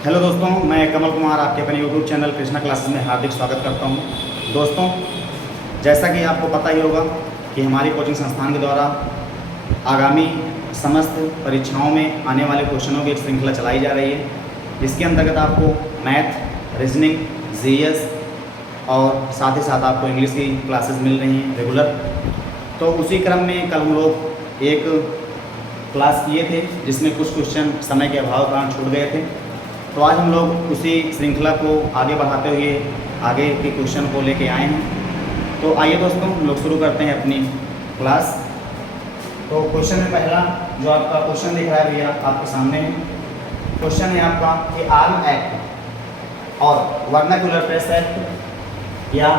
Hello दोस्तों, मैं कमल कुमार आपके अपने यूट्यूब चैनल कृष्णा क्लासेस में हार्दिक स्वागत करता हूं। दोस्तों, जैसा कि आपको पता ही होगा कि हमारी कोचिंग संस्थान के द्वारा आगामी समस्त परीक्षाओं में आने वाले क्वेश्चनों की एक श्रृंखला चलाई जा रही है। इसके अंतर्गत आपको मैथ, रीजनिंग, जीएस और साथ ही साथ आपको इंग्लिश की क्लासेस मिल रही हैं रेगुलर। तो उसी क्रम में कल हम लोग एक क्लास किए थे जिसमें कुछ क्वेश्चन समय के अभाव के कारण छूट गए थे। तो आज हम लोग उसी श्रृंखला को आगे बढ़ाते हुए आगे के क्वेश्चन को लेके आए हैं। तो आइए दोस्तों, हम लोग शुरू करते हैं अपनी क्लास। तो क्वेश्चन में पहला जो आपका क्वेश्चन दिख रहा है भैया आपके सामने है। क्वेश्चन है आपका कि आर्म एक्ट और वर्नाक्युलर प्रेस एक्ट या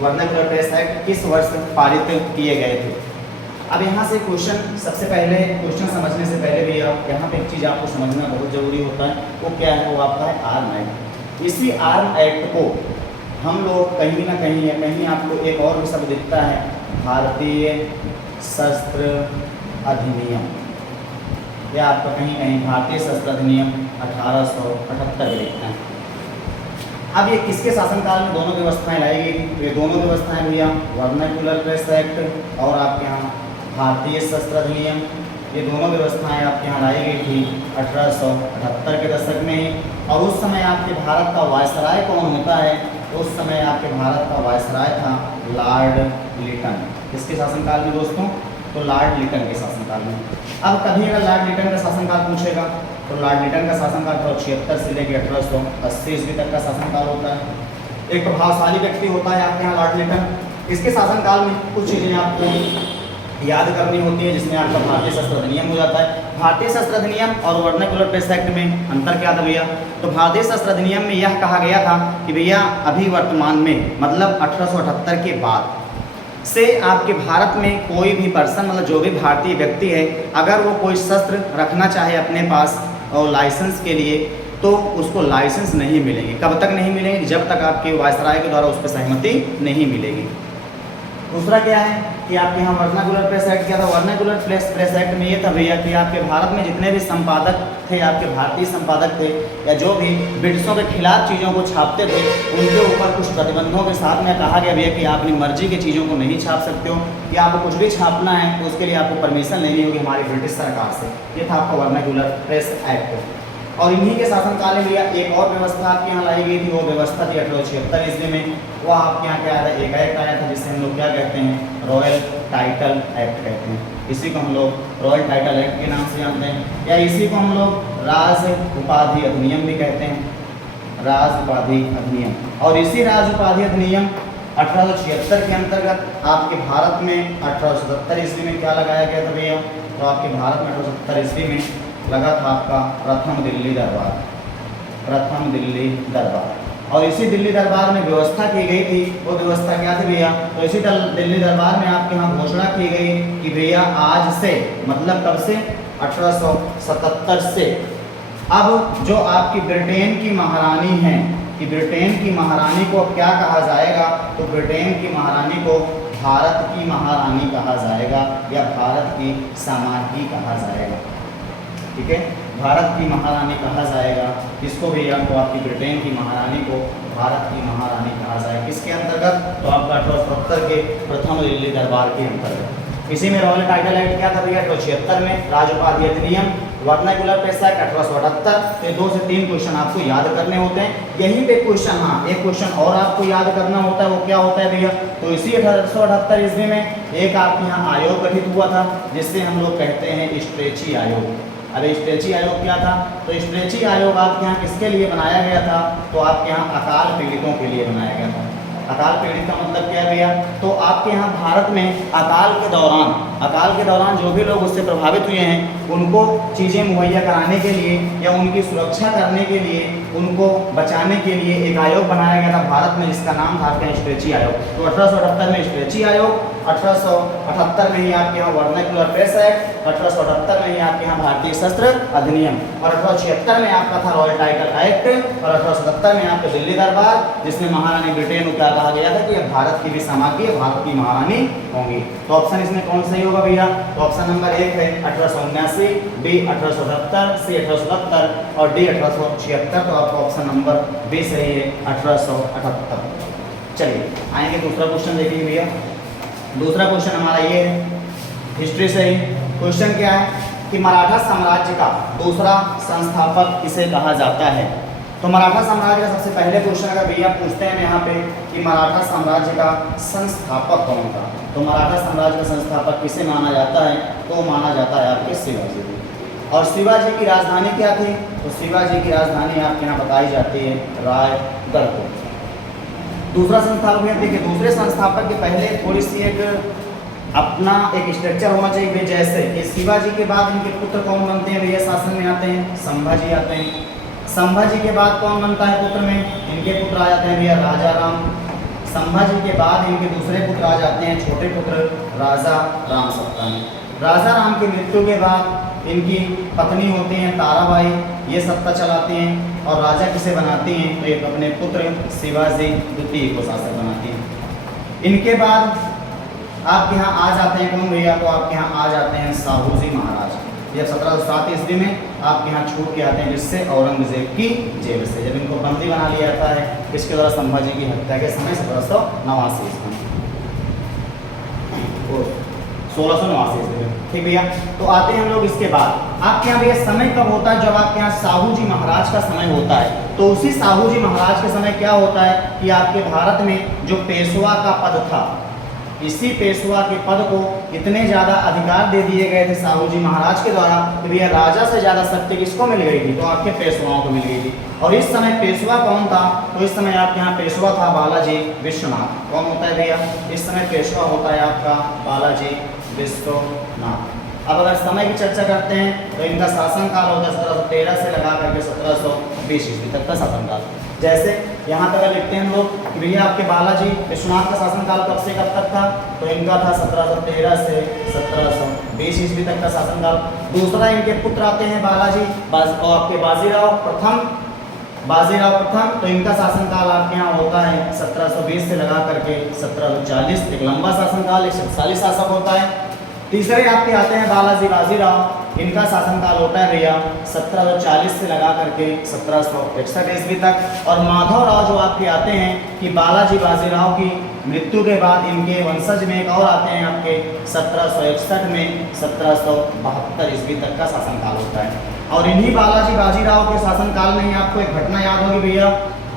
वर्नाक्युलर प्रेस एक्ट किस वर्ष पारित किए गए थे। अब यहाँ से क्वेश्चन सबसे पहले क्वेश्चन समझने से पहले भी यहाँ पे एक चीज़ आपको समझना बहुत ज़रूरी होता है। वो क्या है? वो आपका है आर्म एक्ट। इसी आर्म एक्ट को हम लोग कहीं ना कहीं या कहीं आपको एक और भी शब्द दिखता है, भारतीय शस्त्र अधिनियम, या आपका कहीं कहीं भारतीय शस्त्र अधिनियम 1878 लिखना है। अब ये किसके शासनकाल में दोनों व्यवस्थाएं लाई गई थी? ये दोनों व्यवस्थाएं भैया वर्नाक्युलर प्रेस एक्ट और आपके यहाँ भारतीय शस्त्र अधिनियम, ये दोनों व्यवस्थाएं आपके यहाँ लाई गई थी 1878 के दशक में ही। और उस समय आपके भारत का वायसराय कौन होता है? तो उस समय आपके भारत का वायसराय था लॉर्ड लिटन। किसके शासनकाल में दोस्तों? तो लॉर्ड लिटन के शासनकाल में। अब कभी अगर लॉर्ड लिटन का शासनकाल पूछेगा तो लॉर्ड लिटन का शासनकाल 1876 से लेकर 1880 ईस्वी तक का शासनकाल होता है। एक प्रभावशाली व्यक्ति होता है आपके यहाँ लॉर्ड लिटन। इसके शासनकाल में कुछ चीज़ें आपको याद करनी होती है जिसमें आपका भारतीय शस्त्र अधिनियम हो जाता है। भारतीय शस्त्र अधिनियम और वर्नाक्युलर प्रेस एक्ट में अंतर क्या था भैया? तो भारतीय शस्त्र अधिनियम में यह कहा गया था कि भैया अभी वर्तमान में मतलब 1878 के बाद से आपके भारत में कोई भी पर्सन मतलब जो भी भारतीय व्यक्ति है, अगर वो कोई शस्त्र रखना चाहे अपने पास और लाइसेंस के लिए, तो उसको लाइसेंस नहीं मिलेंगे। कब तक नहीं मिलेंगे? जब तक आपके वायसराय के द्वारा उस पर सहमति नहीं मिलेगी। दूसरा क्या है कि आपके यहाँ वर्नाक्युलर प्रेस एक्ट क्या था? वर्नाक्युलर प्रेस एक्ट में ये था भैया कि आपके भारत में जितने भी संपादक थे, आपके भारतीय संपादक थे या जो भी ब्रिटिशों के खिलाफ चीज़ों को छापते थे, उनके ऊपर कुछ प्रतिबंधों के साथ में कहा गया भैया कि आप अपनी मर्जी की चीज़ों को नहीं छाप सकते हो, या आपको कुछ भी छापना है तो उसके लिए आपको परमिशन लेनी होगी हमारी ब्रिटिश सरकार से। ये था आपका वर्नाक्युलर प्रेस एक्ट। और इन्हीं के शासनकाल में भैया एक और व्यवस्था आपके यहाँ लाई गई थी। वो व्यवस्था थी 1876 ईस्वी में। वो आपके यहाँ क्या आया था? एक एक्ट आया था जिसे हम लोग क्या कहते हैं? रॉयल टाइटल एक्ट कहते हैं। इसी को हम लोग रॉयल टाइटल एक्ट के नाम से जानते हैं, या इसी को हम लोग राज उपाधि अधिनियम भी कहते हैं, राज उपाधि अधिनियम। और इसी राज उपाधि अधिनियम 1876 के अंतर्गत आपके भारत में 1877 ईस्वी में क्या लगाया गया था भैया? तो आपके भारत में 1877 ईस्वी में लगा था आपका प्रथम दिल्ली दरबार, प्रथम दिल्ली दरबार। और इसी दिल्ली दरबार में व्यवस्था की गई थी। वो व्यवस्था क्या थी भैया? तो इसी दिल्ली दरबार में आपके यहाँ घोषणा की गई कि भैया आज से मतलब कब से? 1877 से अब जो आपकी ब्रिटेन की महारानी है कि ब्रिटेन की महारानी को क्या कहा जाएगा? तो ब्रिटेन की महारानी को भारत की महारानी कहा जाएगा या भारत की समाधि कहा जाएगा। ठीक है, भारत की महारानी कहा जाएगा। किसको भैया? तो आपकी ब्रिटेन की महारानी को भारत की महारानी कहा जाएगा। किसके अंतर्गत? तो आपका 1877 के प्रथम दिल्ली दरबार के अंतर्गत। इसी में रॉयल टाइटल एक्ट क्या था भैया? 1876 में राज उपाधि अधिनियम, वर्नाक्युलर प्रेस एक्ट 1878। तो 2 से 3 क्वेश्चन आपको याद करने होते हैं। यहीं पे क्वेश्चन, हाँ एक क्वेश्चन और आपको याद करना होता है। वो क्या होता है भैया? तो इसी 1878 ईस्वी में एक आपके यहाँ आयोग गठित हुआ था जिससे हम लोग कहते हैं स्ट्रेची आयोग। अरे स्ट्रेची आयोग क्या था? तो स्ट्रेची आयोग आपके यहाँ किसके लिए बनाया गया था? तो आपके यहाँ अकाल पीड़ितों के लिए बनाया गया था। अकाल पीड़ित का मतलब क्या है भैया? तो आपके यहाँ भारत में अकाल के दौरान जो भी लोग उससे प्रभावित हुए हैं उनको चीज़ें मुहैया कराने के लिए या उनकी सुरक्षा करने के लिए, उनको बचाने के लिए एक आयोग बनाया गया था भारत में जिसका नाम था स्ट्रेची आयोग। तो 1878 में स्ट्रेची आयोग, 1878 में ही आपके यहाँ वर्नाक्युलर प्रेस एक्ट, 1878 में ही आपके यहाँ भारतीय शस्त्र अधिनियम, और 1876 में आपका था रॉयल टाइटल एक्ट, और 1877 में आपका दिल्ली दरबार जिसमें महारानी ब्रिटेन को क्या कहा गया था कि भारत की भी समाधि भारत की महारानी होंगी। तो ऑप्शन इसमें कौन सही होगा भैया? तो ऑप्शन नंबर 1 है 1879, बी 1877, सी 1877 और डी 1876। तो आपका ऑप्शन नंबर बी सही है, 1878। चलिए आएंगे दूसरा क्वेश्चन देखिए भैया। दूसरा क्वेश्चन हमारा ये है हिस्ट्री से ही। क्वेश्चन क्या है कि मराठा साम्राज्य का दूसरा संस्थापक किसे कहा जाता है? तो मराठा साम्राज्य का सबसे पहले क्वेश्चन अगर भैया पूछते हैं यहाँ पे कि मराठा साम्राज्य का संस्थापक कौन था, तो मराठा साम्राज्य का संस्थापक किसे माना जाता है? तो माना जाता है आपके शिवाजी को। और शिवाजी की राजधानी क्या थी? तो शिवाजी की राजधानी आपके यहाँ बताई जाती है रायगढ़ को। दूसरा संस्थापक है, देखिए दूसरे संस्थापक के पहले थोड़ी सी एक अपना एक स्ट्रक्चर होना चाहिए भैया। जैसे कि शिवाजी के बाद इनके पुत्र कौन बनते हैं भैया? शासन में आते हैं संभाजी आते हैं। संभाजी के बाद कौन बनता है पुत्र में? इनके पुत्र आ जाते हैं भैया राजा राम। संभाजी के बाद इनके दूसरे पुत्र आ जाते हैं छोटे पुत्र राजा राम सप्तमी। राजा राम की मृत्यु के बाद इनकी पत्नी होती हैं ताराबाई, ये सत्ता चलाती हैं और राजा किसे बनाती हैं? तो एक अपने पुत्र शिवाजी द्वितीय को शासक बनाती हैं। इनके बाद आपके यहाँ आ जाते हैं कौन भैया? तो आपके यहाँ आ जाते हैं साहूजी महाराज। ये 1707 ईस्वी में आपके यहाँ छूट के आते हैं, जिससे औरंगजेब की जेल से, जब इनको बंदी बना लिया जाता है किसके द्वारा? संभाजी की हत्या के समय 1789 ईस्वी में, 1689 ईस्वी में। ठीक भैया, तो आते हैं हम लोग इसके बाद। आपके यहाँ भैया समय कब होता है? जब आपके यहाँ साहूजी महाराज का समय होता है। तो उसी साहूजी महाराज के समय क्या होता है कि आपके भारत में जो पेशवा का पद था, इसी पेशवा के पद को इतने ज़्यादा अधिकार दे दिए गए थे साहूजी महाराज के द्वारा कि भैया राजा से ज़्यादा शक्ति किसको मिल गई थी? तो आपके पेशवाओं को मिल गई थी। और इस समय पेशवा कौन था? तो इस समय आपके यहाँ पेशवा था बालाजी विश्वनाथ। कौन होता है भैया? इस समय पेशवा होता है आपका बालाजी विश्वनाथ। अब अगर समय की चर्चा करते हैं तो इनका शासनकाल होता है 1713 से लगा करके 1720 ईस्वी तक का शासनकाल। जैसे यहाँ तक लिखते हैं हम लोग कि भैया आपके बालाजी विश्वनाथ का शासनकाल कब से कब तक था? तो इनका था 1713 से 1720 ईस्वी तक का शासनकाल। दूसरा इनके पुत्र आते हैं बालाजी और आपके बाजीराव प्रथम। तो इनका शासनकाल आपके यहाँ होता है 1720 से लगा करके 1740, एक लंबा शासनकाल, एक शक्तिशाली शासक होता है। तीसरे आपके आते हैं बालाजी बाजीराव, इनका शासनकाल होता है भैया 1740 से लगा करके 1761 ईस्वी तक। और माधवराव जो आपके आते हैं कि बालाजी बाजीराव की मृत्यु के बाद इनके वंशज में एक और आते हैं आपके 1761 में 1772 ईस्वी तक का शासनकाल होता है। और इन्हीं बालाजी बाजीराव के शासनकाल में ही आपको एक घटना याद होगी भैया,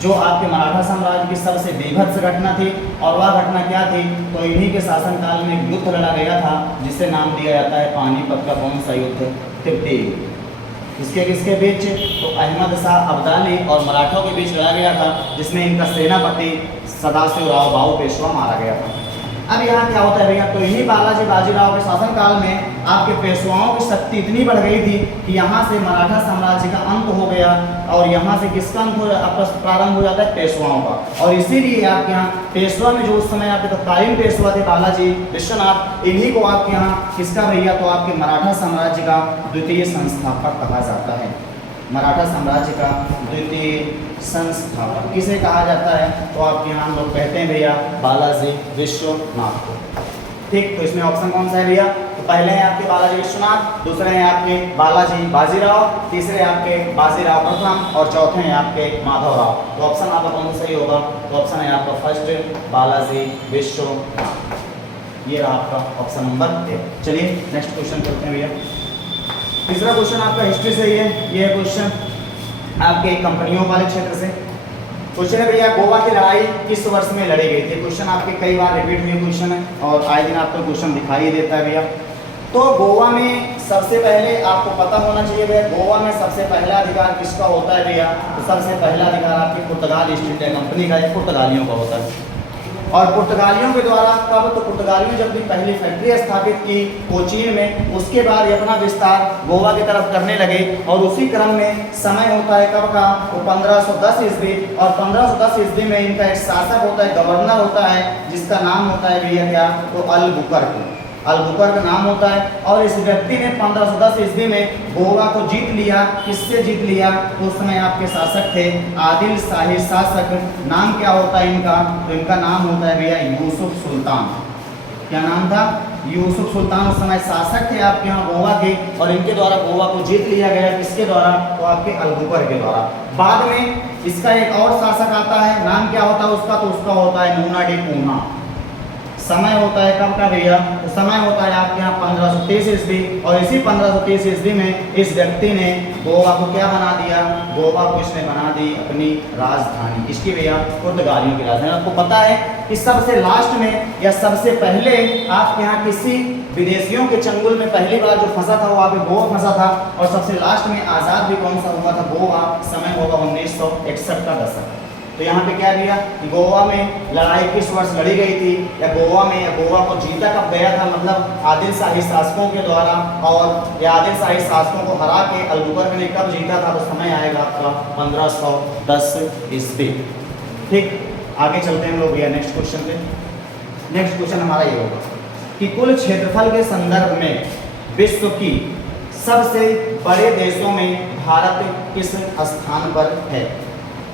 जो आपके मराठा साम्राज्य की सबसे बेभत्स घटना थी। और वह घटना क्या थी? तो इन्हीं के शासनकाल में युद्ध लड़ा गया था जिसे नाम दिया जाता है पानीपत का। कौन सा युद्ध? तृतीय युद्ध। किसके किसके बीच? तो अहमद शाह अब्दाली और मराठों के बीच लड़ा गया था, जिसमें इनका सेनापति सदाशिवराव बाऊ पेशवा मारा गया था। अब यहाँ क्या होता है भैया? तो इन्हीं बालाजी बाजीराव के शासनकाल में आपके पेशवाओं की शक्ति इतनी बढ़ गई थी कि यहाँ से मराठा साम्राज्य का अंत हो गया और यहाँ से किसका अंत प्रारंभ हो जाता है? पेशवाओं का। और इसीलिए आपके यहाँ पेशवा में जो उस समय आपके तत्कालीन पेशवा थे बालाजी विश्वनाथ, इन्हीं को आपके यहाँ किसका भैया? तो आपके मराठा साम्राज्य का द्वितीय संस्थापक कहा जाता है। मराठा साम्राज्य का द्वितीय संस्थापक किसे कहा जाता है? तो आपके यहाँ हम लोग कहते हैं भैया बालाजी विश्वनाथ को। ठीक, तो इसमें ऑप्शन कौन सा है भैया? तो पहले हैं आपके बालाजी विश्वनाथ, दूसरे हैं आपके बालाजी बाजीराव, तीसरे आपके बाजीराव प्रथम और चौथे हैं आपके माधवराव। तो ऑप्शन आपका कौन सा सही होगा? तो ऑप्शन है आपका फर्स्ट बालाजी विश्वनाथ। ये रहा आपका ऑप्शन नंबर 1। चलिए नेक्स्ट क्वेश्चन करते हैं भैया। तीसरा क्वेश्चन आपका हिस्ट्री से ही है। ये क्वेश्चन आपके कंपनियों वाले क्षेत्र से क्वेश्चन है भैया, गोवा की लड़ाई किस वर्ष में लड़ी गई थी? क्वेश्चन आपके कई बार रिपीट हुए क्वेश्चन है और आए दिन आपको क्वेश्चन दिखाई देता है भैया। तो गोवा में सबसे पहले आपको पता होना चाहिए भैया, गोवा में सबसे पहला अधिकार किसका होता है भैया? तो सबसे पहला अधिकार आपकी पुर्तगाल ईस्ट इंडिया कंपनी का, पुर्तगालियों का होता है। और पुर्तगालियों के द्वारा कब? तो पुर्तगालियों जब भी पहली फैक्ट्री स्थापित की कोचीन में, उसके बाद ये अपना विस्तार गोवा की तरफ करने लगे। और उसी क्रम में समय होता है कब का? तो 1510 ईस्वी। और 1510 ईस्वी में इनका एक शासक होता है, गवर्नर होता है, जिसका नाम होता है भैया क्या? तो अलबुकर्क नाम होता है। और इस व्यक्ति ने 1510 ईस्वी में गोवा को जीत लिया। किससे जीत लिया? तो उस समय आपके शासक थे आदिल शाही शासक। नाम क्या होता है इनका? तो इनका नाम होता है भैया यूसुफ सुल्तान। क्या नाम था? यूसुफ सुल्तान उस समय शासक थे आपके यहाँ गोवा के, और इनके द्वारा गोवा को जीत लिया गया। किसके द्वारा? तो आपके अलबुकर के द्वारा। बाद में इसका एक और शासक आता है, नाम क्या होता है उसका? तो उसका होता है नूना डी पूना। समय होता है कब का भैया? तो समय होता है आपके यहाँ 1530 ईस्वी, और इसी 1530 ईस्वी में इस व्यक्ति ने गोवा को क्या बना दिया? गोवा को इसने बना दी अपनी राजधानी। किसकी भैया? पुर्तगालियों की राजधानी। आपको पता है कि सबसे लास्ट में या सबसे पहले आपके यहाँ किसी विदेशियों के चंगुल में पहली बार जो फंसा था वो आप गोवा फंसा था, और सबसे लास्ट में आज़ाद भी कौन सा हुआ था? गोवा। समय होगा 1961 का दशक। तो यहाँ पे क्या दिया कि गोवा में लड़ाई किस वर्ष लड़ी गई थी, या गोवा को जीता कब गया था? मतलब आदिल शाही शासकों के द्वारा, और या आदिल शाही शासकों को हरा के अलबुकर्क ने कब जीता था? तो समय आएगा आपका 1510 ईस्वी। ठीक, आगे चलते हैं हम लोग भैया नेक्स्ट क्वेश्चन पे। नेक्स्ट क्वेश्चन हमारा ये होगा कि कुल क्षेत्रफल के संदर्भ में विश्व की सबसे बड़े देशों में भारत किस स्थान पर है?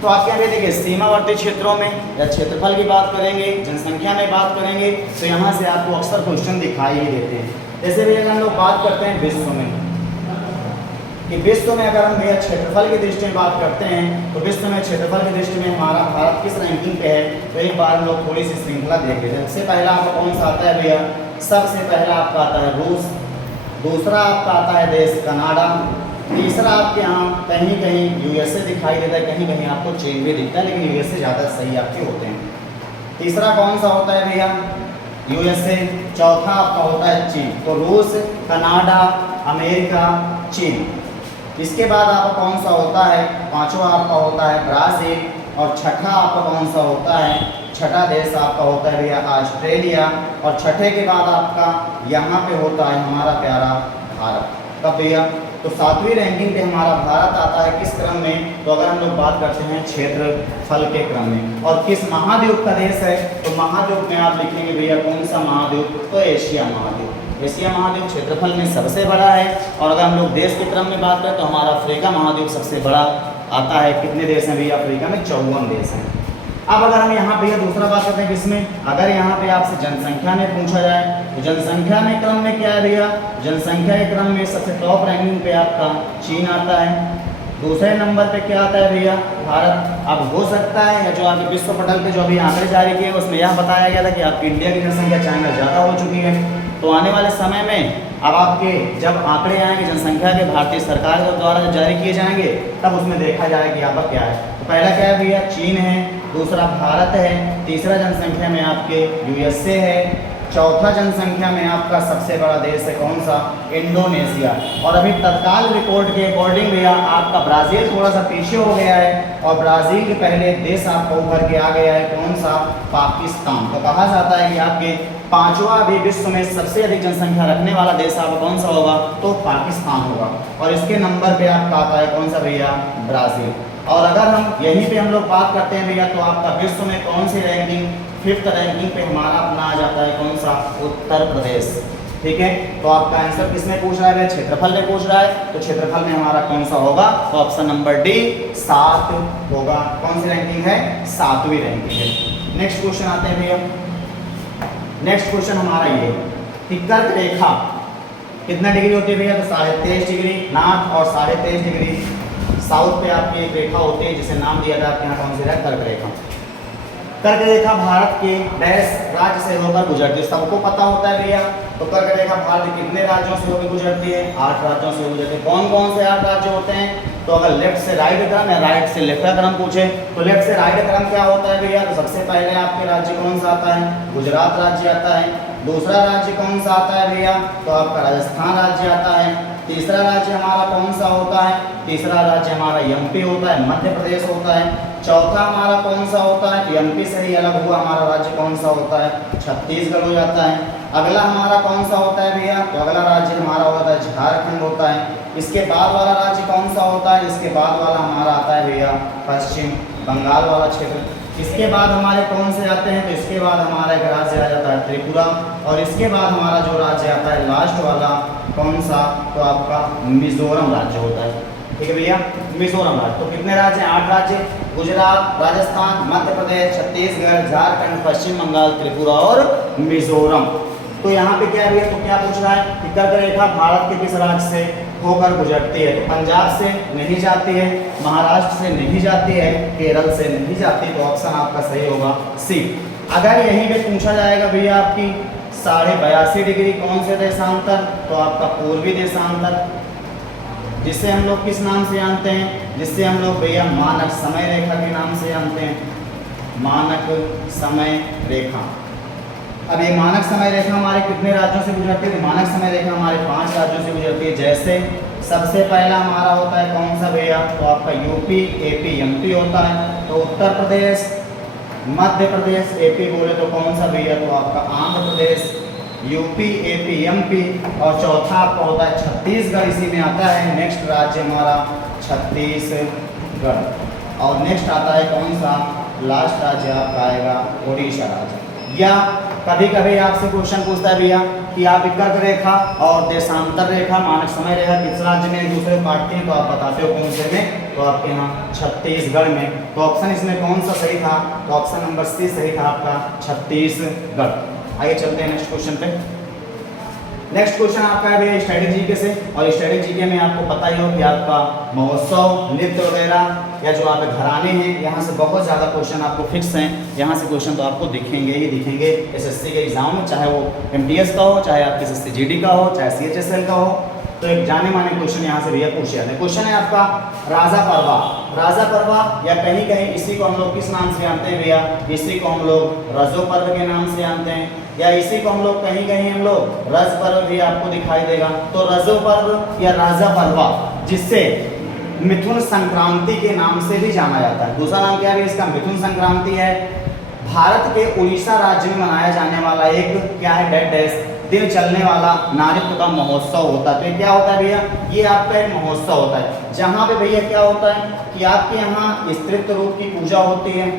तो आपके यहाँ पे देखिए सीमावर्ती क्षेत्रों में या क्षेत्रफल की बात करेंगे, जनसंख्या में बात करेंगे, तो यहाँ से आपको अक्सर क्वेश्चन दिखाई ही देते हैं। जैसे भैया हम लोग बात करते हैं विश्व में, कि विश्व में अगर हम भैया क्षेत्रफल की दृष्टि में बात करते हैं, तो विश्व में क्षेत्रफल की दृष्टि में हमारा भारत किस रैंकिंग पे है? तो एक बार हम लोग थोड़ी सी श्रृंखला देख लेते हैं। सबसे पहला आपका कौन सा आता है भैया? सबसे पहला आपका आता है रूस, दूसरा आपका आता है देश कनाडा, तीसरा आपके यहाँ कहीं कहीं यूएसए दिखाई देता है, कहीं कहीं आपको चीन भी दिखता है, लेकिन यूएसए ज़्यादा सही आपके होते हैं। तीसरा कौन सा होता है भैया? यूएसए। चौथा आपका होता है चीन। तो रूस, कनाडा, अमेरिका, चीन। इसके बाद आपका कौन सा होता है? पांचवा आपका होता है ब्राज़ील, और छठा आपका कौन सा होता है? छठा देश आपका होता है भैया ऑस्ट्रेलिया, और छठे के बाद आपका यहाँ पे होता है हमारा प्यारा भारत। कब भैया? तो सातवीं रैंकिंग पे हमारा भारत आता है किस क्रम में? तो अगर हम लोग बात करते हैं क्षेत्रफल के क्रम में। और किस महाद्वीप का देश है? तो महाद्वीप में आप लिखेंगे भैया कौन सा महाद्वीप? तो एशिया महाद्वीप। एशिया महाद्वीप क्षेत्रफल में सबसे बड़ा है। और अगर हम लोग देश के क्रम में बात करें तो हमारा अफ्रीका महाद्वीप सबसे बड़ा आता है। कितने देश हैं भैया अफ्रीका में? 54 देश हैं। अब अगर हम यहाँ भैया दूसरा बात करते हैं किसमें? अगर यहाँ पे आपसे जनसंख्या में पूछा जाए तो जनसंख्या में क्रम में क्या है भैया? जनसंख्या के क्रम में सबसे टॉप रैंकिंग पे आपका चीन आता है। दूसरे नंबर पे क्या आता है भैया? भारत। अब हो सकता है या जो आपके विश्व पटल पे जो अभी आंकड़े जारी किए उसमें यह बताया गया था कि आपकी इंडिया की जनसंख्या चाइना ज़्यादा हो चुकी है। तो आने वाले समय में अब आपके जब आंकड़े आएंगे जनसंख्या के भारतीय सरकार के द्वारा जब जारी किए जाएंगे तब उसमें देखा जाएगा कि आपका क्या है। तो पहला क्या है भैया? चीन है, दूसरा भारत है, तीसरा जनसंख्या में आपके यूएसए है, चौथा जनसंख्या में आपका सबसे बड़ा देश है कौन सा? इंडोनेशिया। और अभी तत्काल रिपोर्ट के अकॉर्डिंग भैया आपका ब्राज़ील थोड़ा सा पीछे हो गया है, और ब्राज़ील के पहले देश आपका उभर के आ गया है कौन सा? पाकिस्तान। तो कहा जाता है कि आपके पांचवा अभी विश्व में सबसे अधिक जनसंख्या रखने वाला देश आपका कौन सा होगा? तो पाकिस्तान होगा। और इसके नंबर पे आपका आता है कौन सा भैया? ब्राज़ील। और अगर हम यहीं पे हम लोग बात करते हैं भैया तो आपका विश्व में कौन सी रैंकिंग? 5th रैंकिंग पे हमारा अपना आ जाता है कौन सा? उत्तर प्रदेश। ठीक है, तो आपका आंसर किसमें पूछ रहा है? क्षेत्रफल में पूछ रहा है। तो क्षेत्रफल में हमारा कौन सा होगा? तो ऑप्शन नंबर डी 7 होगा। कौन सी रैंकिंग है? 7वीं रैंकिंग है। नेक्स्ट क्वेश्चन आते हैं भैया। नेक्स्ट क्वेश्चन हमारा ये कि कर्क रेखा कितना डिग्री होती है भैया? तो 23.5 डिग्री नॉर्थ और 23.5 डिग्री साउथ पे आपकी एक रेखा होती है जिसे नाम दिया था आपके यहाँ कौन सी है? कर्क रेखा। कर्क रेखा भारत के डैश राज्य से होकर गुजरती है, सबको पता होता है भैया। तो कर्क रेखा भारत के कितने राज्यों से होकर गुजरती है? 8 राज्यों से गुजरती है। कौन कौन से 8 राज्य होते हैं? तो अगर लेफ्ट से राइट क्रम या राइट से लेफ्ट का क्रम पूछे तो लेफ्ट से राइट क्रम क्या होता है भैया? तो सबसे पहले आपके राज्य कौन सा आता है? गुजरात राज्य आता है। दूसरा राज्य कौन सा आता है भैया? तो आपका राजस्थान राज्य आता है। तीसरा राज्य हमारा कौन सा होता है? तीसरा राज्य हमारा एमपी होता है, मध्य प्रदेश होता है। चौथा हमारा कौन सा होता है? एमपी से ही अलग हुआ हमारा राज्य कौन सा होता है? छत्तीसगढ़ हो जाता है। अगला हमारा कौन सा होता है भैया? तो अगला राज्य हमारा होता है झारखंड होता है। इसके बाद वाला राज्य कौन सा होता है? इसके बाद वाला हमारा आता है भैया पश्चिम बंगाल वाला क्षेत्र। इसके बाद हमारे कौन से आते हैं? तो इसके बाद हमारा एक राज्य आ जाता है त्रिपुरा, और इसके बाद हमारा जो राज्य आता है लास्ट वाला कौन सा? तो आपका मिजोरम राज्य होता है। ठीक है भैया, मिजोरम राज्य। तो कितने राज्य हैं? 8 राज्य। गुजरात, राजस्थान, मध्य प्रदेश, छत्तीसगढ़, झारखंड, पश्चिम बंगाल, त्रिपुरा और मिजोरम। तो यहाँ पे क्या है भैया, तो क्या पूछ रहा है कि कर्क रेखा भारत के किस राज्य से होकर गुजरती है? तो पंजाब से नहीं जाती है, महाराष्ट्र से नहीं जाती है, केरल से नहीं जाती। तो ऑप्शन आपका सही होगा सी। अगर यहीं पे पूछा जाएगा भैया आपकी 82.5 डिग्री कौन से देशांतर, तो आपका पूर्वी देशांतर, जिससे हम लोग किस नाम से जानते हैं, जिससे हम लोग भैया मानक समय रेखा के नाम से जानते हैं, मानक समय रेखा। अब ये मानक समय रेखा हमारे कितने राज्यों से गुजरती है? तो मानक समय रेखा हमारे 5 राज्यों से गुजरती है। जैसे सबसे पहला हमारा होता है कौन सा भैया, तो आपका यूपी, एपी, एमपी होता है। तो उत्तर प्रदेश, मध्य प्रदेश, एपी बोले तो कौन सा भैया, तो आपका Andhra Pradesh, UP, AP, MP. और चौथा आपका होता है छत्तीसगढ़, इसी में आता है। नेक्स्ट राज्य हमारा छत्तीसगढ़। और नेक्स्ट आता है कौन सा, लास्ट राज्य आपका आएगा उड़ीसा राज्य। या कभी कभी आपसे क्वेश्चन पूछता है भैया कि आप कर्क रेखा और देशांतर रेखा, मानक समय रेखा किस राज्य में एक दूसरे को काटते हैं, तो आप बताते हो कौन से में, तो आपके यहाँ छत्तीसगढ़ में। तो ऑप्शन इसमें कौन सा सही था, तो ऑप्शन नंबर सी सही था आपका, छत्तीसगढ़। आइए चलते हैं नेक्स्ट क्वेश्चन पे। नेक्स्ट क्वेश्चन आपका है भैया स्टैटिक जीके से। और स्टैटिक जीके में आपको पता ही हो कि आपका महोत्सव, नृत्य वगैरह या जो आपके घराने हैं, यहाँ से बहुत ज़्यादा क्वेश्चन आपको फिक्स हैं। यहाँ से क्वेश्चन तो आपको दिखेंगे ही दिखेंगे एसएससी के एग्जाम में, चाहे वो एमटीएस का हो, चाहे आपके एसएससी जीडी का हो, चाहे सीएचएसएल का हो। तो एक जाने माने क्वेश्चन यहाँ से भैया पूछ जाते हैं। क्वेश्चन है आपका राजा परवा। राजा परवा या कहीं कहीं इसी को हम लोग किस नाम से जानते हैं भैया, इसी को हम लोग रजो पर्व के नाम से जानते हैं, या इसी को हम लोग कहीं कहीं हम लोग रज पर्व भी आपको दिखाई देगा। तो रजो पर्व या राजा परवा, जिससे मिथुन संक्रांति के नाम से भी जाना जाता है। दूसरा नाम क्या है इसका, मिथुन संक्रांति है। भारत के उड़ीसा राज्य में मनाया जाने वाला एक क्या है, डेड डैश दिन चलने वाला नारित्व का महोत्सव होता है। तो ये क्या होता है भैया, ये आपका एक महोत्सव होता है, जहाँ पे भैया क्या होता है कि आपके यहाँ स्त्रीत्व रूप की पूजा होती है,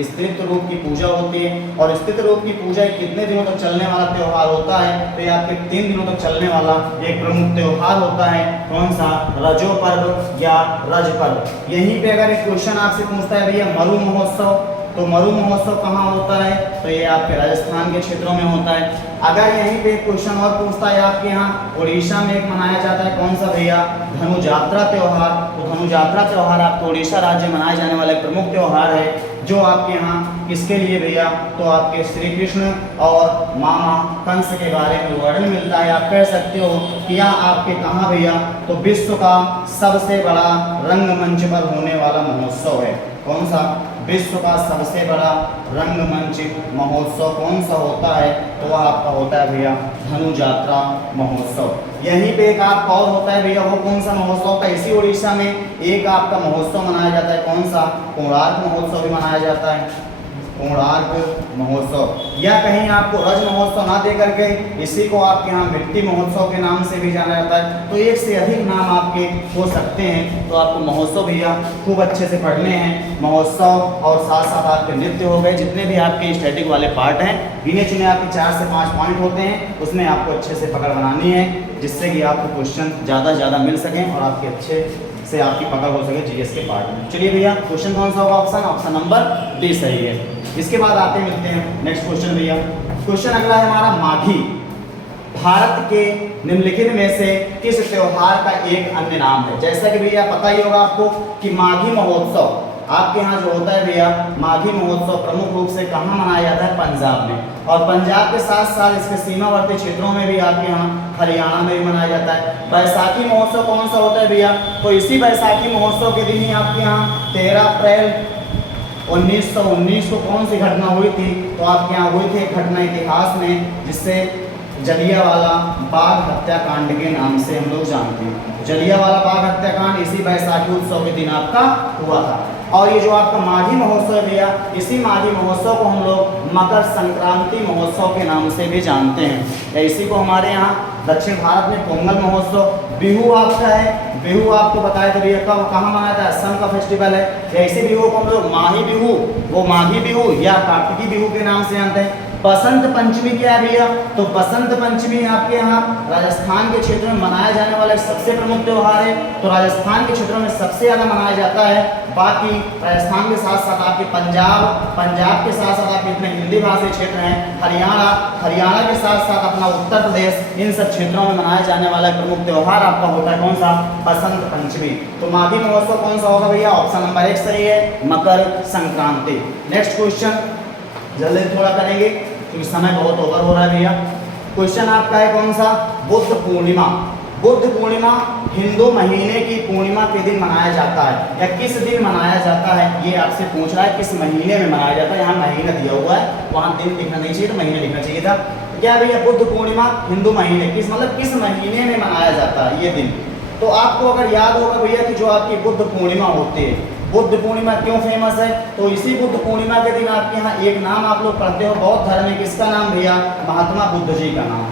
स्त्रीत्व रूप की पूजा होती है। और स्त्रीत्व रूप की पूजा कितने दिनों तक चलने वाला त्यौहार होता है, तो ये आपके 3 दिनों तक चलने वाला एक प्रमुख त्यौहार होता है। कौन सा, रजो पर्व या रज पर्व। यहीं पे अगर एक क्वेश्चन आपसे पूछता है भैया मरु महोत्सव, तो मरु महोत्सव कहाँ होता है, तो ये आपके राजस्थान के क्षेत्रों में होता है। अगर यहीं पे क्वेश्चन और पूछता है आपके यहाँ उड़ीसा में एक मनाया जाता है कौन सा भैया, धनु यात्रा त्यौहार। तो धनु यात्रा त्यौहार आपके उड़ीसा राज्य में मनाए जाने वाला एक प्रमुख त्यौहार है, जो आपके यहाँ किसके लिए भैया, तो आपके श्री कृष्ण और मामा कंस के बारे में वर्णन मिलता है। आप कह सकते हो कि यह आपके कहाँ भैया, तो विश्व का सबसे बड़ा रंगमंच पर होने वाला महोत्सव है। कौन सा, विश्व का सबसे बड़ा रंगमंच महोत्सव कौन सा होता है, तो वह आपका होता है भैया धनु यात्रा महोत्सव। यहीं पे एक आपका और होता है भैया, वो कौन सा महोत्सव होता है, इसी उड़ीसा में एक आपका महोत्सव मनाया जाता है। कौन सा, कोणार्क महोत्सव भी मनाया जाता है, कोणार्क महोत्सव। या कहीं आपको रज महोत्सव ना दे करके इसी को आपके यहाँ मिट्टी महोत्सव के नाम से भी जाना जाता है। तो एक से अधिक नाम आपके हो सकते हैं। तो आपको महोत्सव भैया खूब अच्छे से पढ़ने हैं, महोत्सव और साथ साथ आपके नृत्य हो गए, जितने भी आपके स्टैटिक वाले पार्ट हैं, गिने चुने आपके 4 से 5 पॉइंट होते हैं, उसमें आपको अच्छे से पकड़ बनानी है, जिससे कि आपको क्वेश्चन ज़्यादा से ज़्यादा मिल सकें और आपके अच्छे से आपकी पकड़ हो सके जीएस के पार्ट में। चलिए भैया क्वेश्चन कौन सा होगा, ऑप्शन नंबर डी सही है। इसके बाद आते मिलते हैं नेक्स्ट क्वेश्चन भैया। क्वेश्चन अगला है हमारा माघी। भारत के निम्नलिखित में से किस त्योहार का एक अन्य नाम है। जैसा कि भैया पता ही होगा आपको कि माघी महोत्सव आपके यहाँ जो होता है भैया, माघी महोत्सव प्रमुख रूप से कहाँ मनाया जाता है, पंजाब में। और पंजाब के साथ साथ इसके सीमावर्ती क्षेत्रों में भी आपके यहाँ हरियाणा में भी मनाया जाता है। बैसाखी महोत्सव कौन सा होता है भैया, तो इसी बैसाखी महोत्सव के दिन ही आपके यहाँ 13 अप्रैल 1919 को कौन सी घटना हुई थी, तो आपके यहाँ हुई थी एक घटना इतिहास में, जिससे जलियांवाला बाग हत्याकांड के नाम से हम लोग जानते हैं। जलियांवाला बाग हत्याकांड इसी बैसाखी उत्सव के दिन आपका हुआ था। और ये जो आपका माघी महोत्सव है भैया, इसी माघी महोत्सव को हम लोग मकर संक्रांति महोत्सव के नाम से भी जानते हैं, या इसी को हमारे यहाँ दक्षिण भारत में पोंगल महोत्सव। बिहू आपका है, बिहू आपको बताया था भैया कब कहाँ मनाया था, असम का फेस्टिवल है। या इसी बिहू को हम लोग माही बिहू, वो माघी बिहू या कार्तिकी बिहू के नाम से जानते हैं। बसंत पंचमी क्या है भैया? तो बसंत पंचमी आपके यहाँ राजस्थान के क्षेत्र में मनाया जाने वाला एक सबसे प्रमुख त्यौहार है। तो राजस्थान के क्षेत्रों में सबसे ज़्यादा मनाया जाता है। बाकी राजस्थान के साथ साथ आपके पंजाब के साथ साथ आपके इतने हिंदी भाषी क्षेत्र हैं, हरियाणा के साथ साथ अपना उत्तर प्रदेश, इन सब क्षेत्रों में मनाया जाने वाला प्रमुख त्यौहार आपका होता है कौन सा? बसंत पंचमी। तो माघी महोत्सव कौन सा होगा भैया? ऑप्शन नंबर 1 सही है, मकर संक्रांति। नेक्स्ट क्वेश्चन जल्दी थोड़ा करेंगे क्योंकि समय बहुत ओवर हो रहा है भैया। क्वेश्चन आपका है कौन सा? बुद्ध पूर्णिमा। बुद्ध पूर्णिमा हिंदू महीने की पूर्णिमा के दिन मनाया जाता है या किस दिन मनाया जाता है, ये आपसे पूछ रहा है किस महीने में मनाया जाता है। यहाँ महीना दिया हुआ है, वहाँ दिन लिखना नहीं चाहिए, तो महीने लिखना चाहिए था। तो क्या भैया बुद्ध पूर्णिमा हिंदू महीने किस मतलब किस महीने में मनाया जाता है ये दिन? तो आपको अगर याद होगा भैया कि जो आपकी बुद्ध पूर्णिमा होती है, बुद्ध पूर्णिमा क्यों फेमस है? तो इसी बुद्ध पूर्णिमा के दिन आपके यहाँ एक नाम आप लोग पढ़ते हो बौद्ध धर्म में, किसका नाम भैया? महात्मा बुद्ध जी का नाम।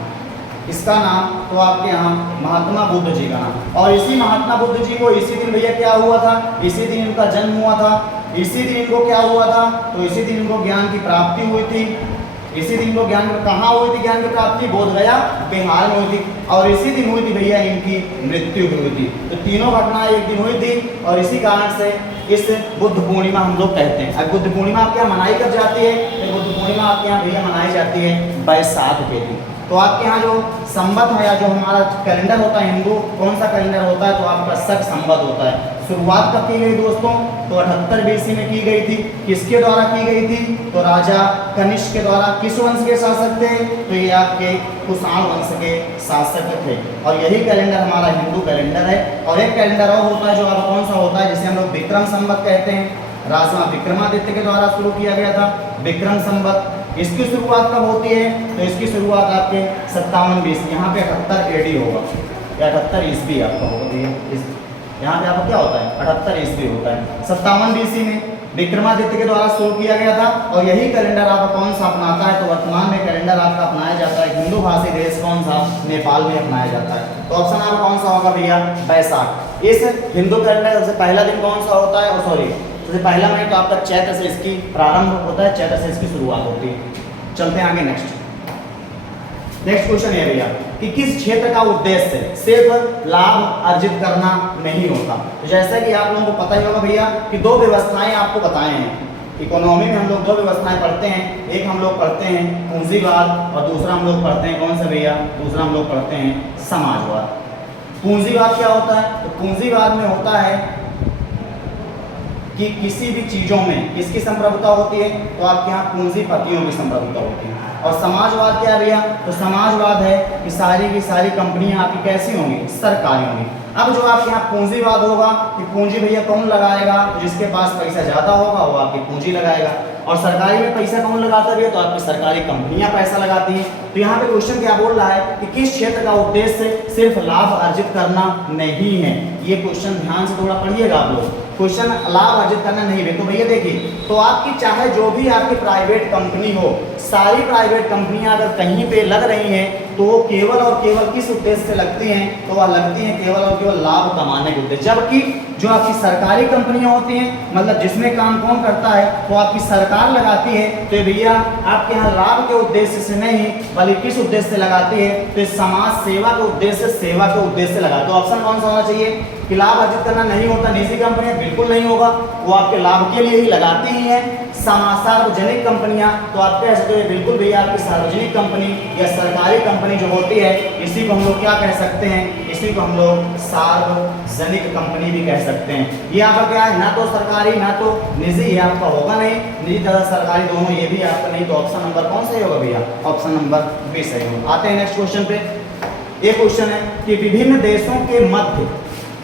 इसका नाम तो आपके यहाँ महात्मा बुद्ध जी का नाम। और इसी महात्मा बुद्ध जी को इसी दिन भैया क्या हुआ था? इसी दिन इनका जन्म हुआ था। इसी दिन इनको क्या हुआ था? तो इसी दिन इनको ज्ञान की प्राप्ति हुई थी। इसी दिन को ज्ञान कहाँ हुई थी? ज्ञान की प्राप्ति बोध गया बिहार में हुई थी। और इसी दिन हुई थी भैया इनकी मृत्यु भी हुई थी। तो तीनों घटनाएं एक दिन हुई थी और इसी कारण से इस बुद्ध पूर्णिमा हम लोग कहते हैं। अब बुद्ध पूर्णिमा आपके यहाँ मनाई कब जाती है? तो बुद्ध पूर्णिमा आपके यहाँ भैया मनाई जाती है बैसाख के दिन। तो आपके यहाँ जो संवत है या जो हमारा कैलेंडर होता है हिंदू, कौन सा कैलेंडर होता है? तो आपका शक संवत होता है। शुरुआत कब की गई दोस्तों? तो 78 BC में की गई थी। किसके द्वारा की गई थी? तो राजा कनिष्क के द्वारा। किस वंश के शासक थे? तो ये आपके कुषाण वंश के शासक थे। और यही कैलेंडर हमारा हिंदू कैलेंडर है। और एक कैलेंडर और होता है जो आप कौन सा होता है, जिसे हम लोग विक्रम संवत कहते हैं। राजा विक्रमादित्य के द्वारा शुरू किया गया था विक्रम संवत। इसकी शुरुआत कब होती है? तो इसकी शुरुआत आपके 57 BC, यहाँ पे 78 AD होगा या 78 ईस्वी आपका होगा भैया। यहाँ पे आपका क्या होता है? 78 ईस्वी होता है। 57 BC में विक्रमादित्य के द्वारा शुरू किया गया था। और यही कैलेंडर आपका कौन सा अपनाता है? तो वर्तमान में कैलेंडर आपका अपनाया जाता है हिंदू भाषी देश कौन सा? नेपाल में अपनाया जाता है। तो ऑप्शन आपका कौन सा होगा भैया? बैसाख। इस हिंदू कैलेंडर सबसे पहला दिन कौन सा होता है? सॉरी, सबसे पहला महीना तो आपका चैत्र से इसकी प्रारंभ होता है, चैत्र से इसकी शुरुआत होती है। चलते हैं आगे नेक्स्ट क्वेश्चन है भैया कि किस क्षेत्र का उद्देश्य सिर्फ लाभ अर्जित करना नहीं होता? तो जैसा कि आप लोगों को पता ही होगा भैया कि दो व्यवस्थाएं आपको बताए हैं। इकोनॉमी में हम लोग दो व्यवस्थाएं पढ़ते हैं। एक हम लोग पढ़ते हैं पूंजीवाद और दूसरा हम लोग पढ़ते हैं कौन सा भैया? दूसरा हम लोग पढ़ते हैं समाजवाद। पूंजीवाद क्या होता है? तो पूंजीवाद में होता है कि किसी भी चीज़ों में किसकी संप्रभुता होती है? तो आपके यहाँ पूंजीपतियों की संप्रभुता होती है। और समाजवाद क्या है भैया? तो समाजवाद है कि सारी की सारी कंपनियां आपकी कैसी होंगी? सरकारी होंगी। अब जो आपके यहाँ पूंजीवाद होगा कि पूंजी भैया कौन लगाएगा? तो जिसके पास पैसा ज़्यादा होगा वो आपकी पूंजी लगाएगा। और सरकारी में पैसा कौन लगाता है? तो आपकी सरकारी कंपनियां पैसा लगाती हैं। तो यहाँ पे क्वेश्चन क्या बोल रहा है कि किस क्षेत्र का उद्देश्य सिर्फ लाभ अर्जित करना नहीं है? ये क्वेश्चन ध्यान से थोड़ा पढ़िएगा आप लोग। क्वेश्चन लाभ अर्जित करना नहीं है तो भैया देखिए, तो आपकी चाहे जो भी आपकी प्राइवेट कंपनी हो, सारी प्राइवेट कंपनियां अगर कहीं पे लग रही हैं तो वो केवल और केवल किस उद्देश्य से लगती हैं? तो वह लगती हैं केवल और केवल लाभ कमाने के उद्देश्य। जबकि जो आपकी सरकारी कंपनियां होती हैं, मतलब जिसमें काम कौन करता है? तो आपकी सरकार लगाती है। तो भैया आपके यहाँ लाभ के उद्देश्य से नहीं बल्कि किस उद्देश्य से लगाती है? तो समाज सेवा के उद्देश्य, सेवा के उद्देश्य से लगाती है। तो ऑप्शन कौन सा होना चाहिए कि लाभ अर्जित करना नहीं होता? निजी कंपनियां बिल्कुल नहीं होगा, वो आपके लाभ के लिए ही लगाती ही हैं। सार्वजनिक कंपनियां तो आप कह सकते हैं बिल्कुल भैया आपकी सार्वजनिक कंपनी या सरकारी कंपनी जो होती है, इसी को हम लोग क्या कह सकते हैं? इसी को हम लोग सार्वजनिक कंपनी भी कह सकते हैं। ये आपका क्या है? ना तो सरकारी ना तो निजी, ये आपका होगा नहीं। निजी तथा सरकारी दोनों ये भी आपका नहीं। तो ऑप्शन नंबर कौन सही होगा भैया? ऑप्शन नंबर बी सही होगा। आते हैं नेक्स्ट क्वेश्चन पे। एक क्वेश्चन है कि विभिन्न देशों के मध्य,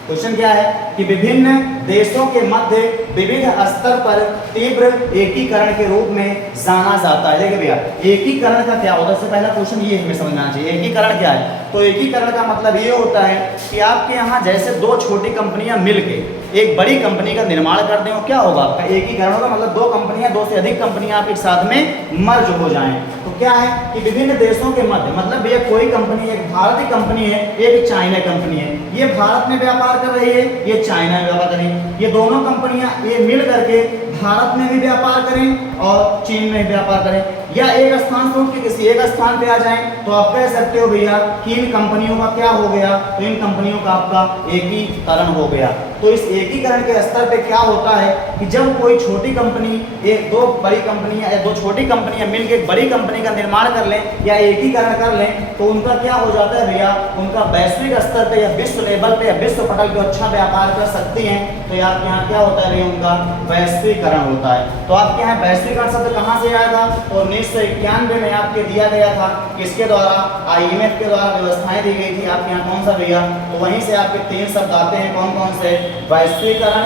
क्वेश्चन क्या है कि विभिन्न देशों के मध्य विविध स्तर पर तीव्र एकीकरण के रूप में जाना जाता है। देखिए भैया एकीकरण का क्या होता है? सबसे पहला क्वेश्चन ये हमें समझना चाहिए, एकीकरण क्या है? तो एकीकरण का मतलब ये होता है कि आपके यहाँ जैसे दो छोटी कंपनियां मिलके एक बड़ी कंपनी का निर्माण कर दें, क्या होगा आपका? एकीकरण होगा। मतलब दो कंपनियां, दो से अधिक कंपनियां आपके साथ में मर्ज हो जाएं। तो क्या है कि विभिन्न देशों के मध्य, मतलब भैया कोई कंपनी, एक भारतीय कंपनी है, एक चाइना कंपनी है, ये भारत में व्यापार कर रही है, ये चाइना में व्यापार कर रही है। ये दोनों कंपनियां ये मिल करके भारत में भी व्यापार करें और चीन में भी व्यापार करें। या एक स्थान से उठ के किसी एक स्थान पे आ जाएं तो आप कह सकते हो भैया कि इन कंपनियों का क्या हो गया, तो इन कंपनियों का आपका एकीकरण हो गया। तो इस एकीकरण के स्तर पे क्या होता है कि जब कोई छोटी कंपनी एक दो बड़ी कंपनियां या दो छोटी कंपनियां मिलकर एक बड़ी कंपनी का निर्माण कर लें या एकीकरण कर लें तो उनका क्या हो जाता है भैया, उनका वैश्विक स्तर पे या विश्व लेवल पे या विश्व पटल पे अच्छा व्यापार कर सकती हैं। तो ये आपके यहाँ क्या होता है भैया, उनका वैश्वीकरण होता है। तो आपके यहाँ वैश्वीकरण शब्द कहाँ से आया था, तो 1991 में आपके दिया गया था, किसके द्वारा, IMF के द्वारा व्यवस्थाएं दी गई थी। आपके यहाँ कौन सा भैया, तो वहीं से आपके 3 शब्द आते हैं, कौन कौन से, वैश्वीकरण,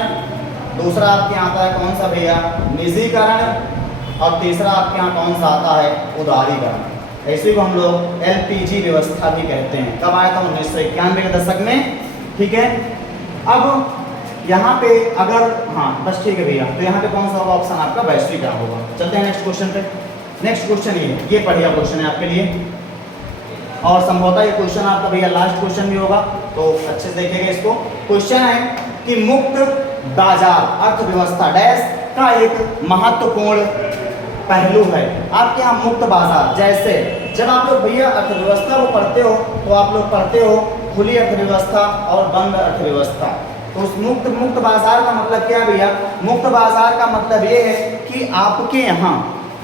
दूसरा आपके यहाँ आता है कौन सा भैया, निजीकरण, और तीसरा आपके यहाँ कौन सा आता है, उदारीकरण। ऐसे को हम लोग LPG व्यवस्था भी कहते हैं। कब आया था, 1991 के दशक में, ठीक है। अब यहाँ पे अगर, हाँ बस ठीक है भैया, तो यहाँ पे कौन सा होगा ऑप्शन आपका, वैश्वीकरण होगा। चलते हैं नेक्स्ट क्वेश्चन पे। नेक्स्ट क्वेश्चन ये बढ़िया क्वेश्चन है आपके लिए, और संभवतः ये क्वेश्चन आपका भैया लास्ट क्वेश्चन भी होगा, तो अच्छे से देखिएगा इसको। क्वेश्चन है कि मुक्त बाजार अर्थव्यवस्था डैश का एक महत्वपूर्ण पहलू है। आपके यहाँ मुक्त बाजार, जैसे जब आप लोग भैया अर्थव्यवस्था को पढ़ते हो तो आप लोग पढ़ते हो खुली अर्थव्यवस्था और बंद अर्थव्यवस्था। तो उस मुक्त बाजार का मतलब क्या है भैया, मुक्त बाजार का मतलब ये है कि आपके यहाँ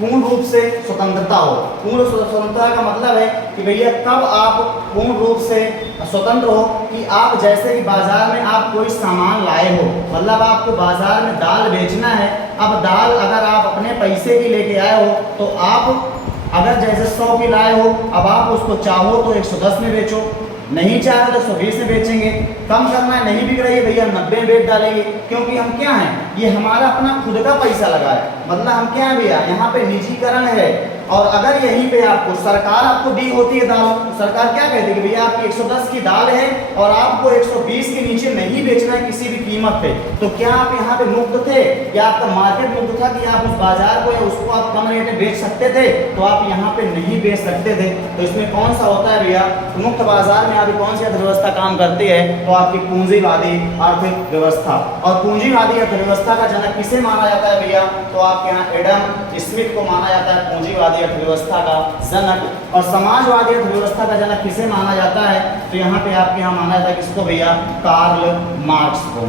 पूर्ण रूप से स्वतंत्रता हो। पूर्ण स्वतंत्रता का मतलब है कि भैया कब आप पूर्ण रूप से स्वतंत्र हो कि आप जैसे कि बाजार में आप कोई सामान लाए हो, मतलब आपको बाजार में दाल बेचना है। अब दाल अगर आप अपने पैसे की लेके आए हो तो आप अगर जैसे 100 की लाए हो, अब आप उसको चाहो तो 110 में बेचो, नहीं चाहे तो 120 में बेचेंगे। कम करना है, नहीं बिक रही है भैया 90 में बेच डालेंगे, क्योंकि हम क्या हैं, ये हमारा अपना खुद का पैसा लगा है। मतलब हम क्या है भैया, यहाँ पे निजीकरण है। और अगर यहीं पे आपको सरकार आपको दी होती है दाल, तो सरकार क्या कहती है कि भैया आपकी 110 की दाल है और आपको 120 के नीचे नहीं बेचना है किसी भी कीमत पे, तो क्या आप यहाँ पे मुक्त थे, या आपका मार्केट मुक्त था कि आप उस बाजार को या उसको आप कम रेट में बेच सकते थे, तो आप यहाँ पे नहीं बेच सकते थे। तो इसमें कौन सा होता है भैया, तो मुक्त बाजार में आपकी कौन सी अर्थव्यवस्था काम करती है, तो आपकी पूंजीवादी अर्थव्यवस्था। और पूंजीवादी अर्थव्यवस्था का जनक किसे माना जाता है भैया, तो आपके यहाँ एडम स्मिथ को माना जाता है पूंजीवादी अर्थव्यवस्था का जनक। और समाजवादी अर्थव्यवस्था का जनक किसे माना जाता है, तो यहाँ पे आपके यहाँ माना जाता है किसको भैया, कार्ल मार्क्स को।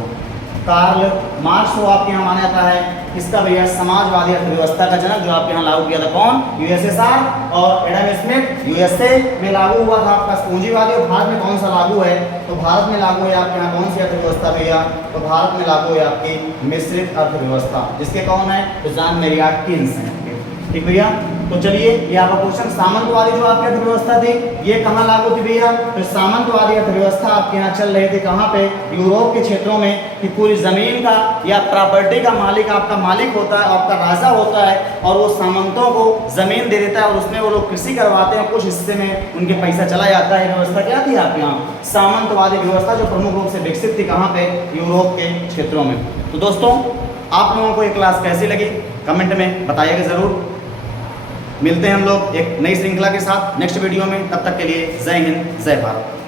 कार्ल मार्क्स को आपके यहाँ माना जाता है किसका भैया, समाजवादी अर्थव्यवस्था का जनक, जो आपके यहाँ लागू किया था कौन, USSR। और एडम स्मिथ USA में लागू हुआ था आपका पूंजीवादी। और भारत में कौन सा लागू है, तो भारत में लागू है आपके यहाँ कौन सी अर्थव्यवस्था भैया, तो भारत में लागू है आपकी मिश्रित अर्थव्यवस्था, जिसके कौन है, तो जॉन मेरियार्ड कीन्स हैं। ठीक भैया, तो चलिए ये आपका क्वेश्चन, सामंतवादी जो आपकी अर्थव्यवस्था थी ये कहाँ लागू थी भैया, तो सामंतवादी अर्थव्यवस्था आपके यहाँ चल रही थी कहाँ पे, यूरोप के क्षेत्रों में, कि पूरी जमीन का या प्रॉपर्टी का मालिक आपका मालिक होता है, आपका राजा होता है, और वो सामंतों को जमीन दे देता है और उसमें वो लोग कृषि करवाते हैं, कुछ हिस्से में उनके पैसा चला जाता है। व्यवस्था क्या थी आपके यहाँ, सामंतवादी व्यवस्था, जो प्रमुख रूप से विकसित थी कहाँ पे, यूरोप के क्षेत्रों में। तो दोस्तों आप लोगों को ये क्लास कैसी लगी कमेंट में बताइएगा जरूर। मिलते हैं हम लोग एक नई श्रृंखला के साथ नेक्स्ट वीडियो में, तब तक के लिए जय हिंद जय भारत।